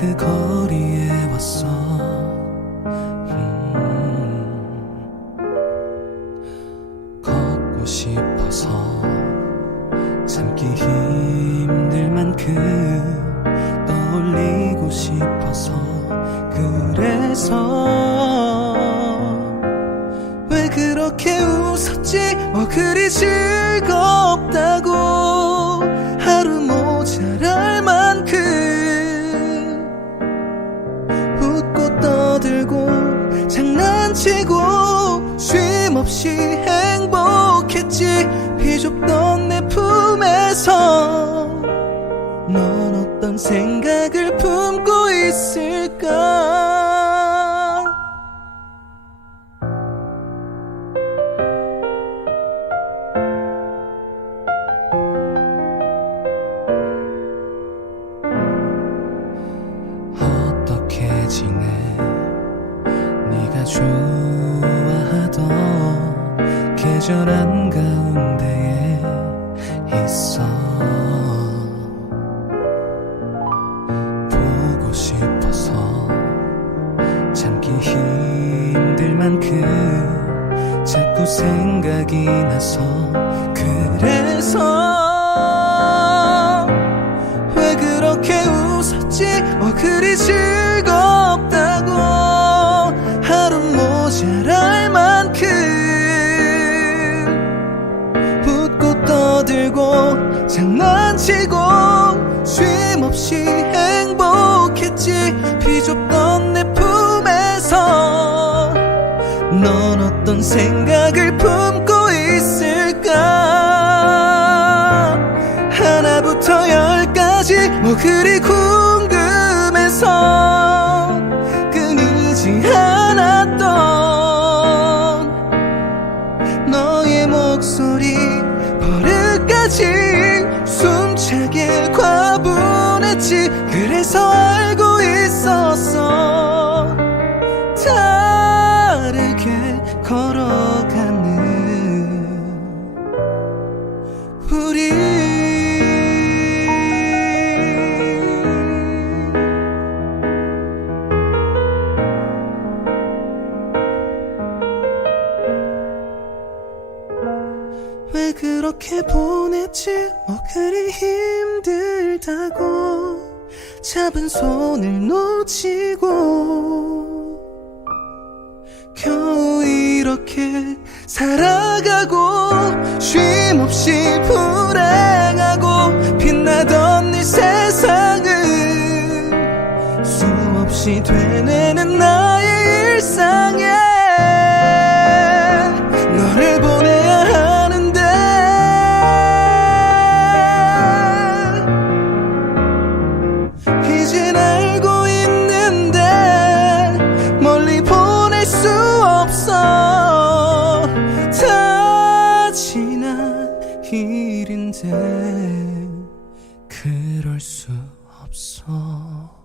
그 거리에 왔어. 음, 걷고 싶어서 참기 힘들 만큼 떠올리고 싶어서 그래서 왜 그렇게 웃었지? 뭐 그리 즐겁다 장난치고 쉼없이 행복했지. 비좁던 내 품에서 넌 어떤 생각을 품고 있을까? 어떻게 지내 계절 한가운데에 있어. 보고 싶어서 참기 힘들 만큼 자꾸 생각이 나서 떠들고 장난치고 쉼 없이 행복했지. 비좁던 내 품에서 넌 어떤 생각을 품고 있을까? 하나부터 열까지 뭐 그리 궁 그래서 알고 있었어 다르게 걸어가는 우리 왜 그렇게 보냈지? 뭐 그리 힘들다고 잡은 손을 놓치고 겨우 이렇게 살아가고 쉼 없이 불행하고 빛나던 네 세상은 수없이 되뇌는 나의 일상에 일인데 그럴 수 없어.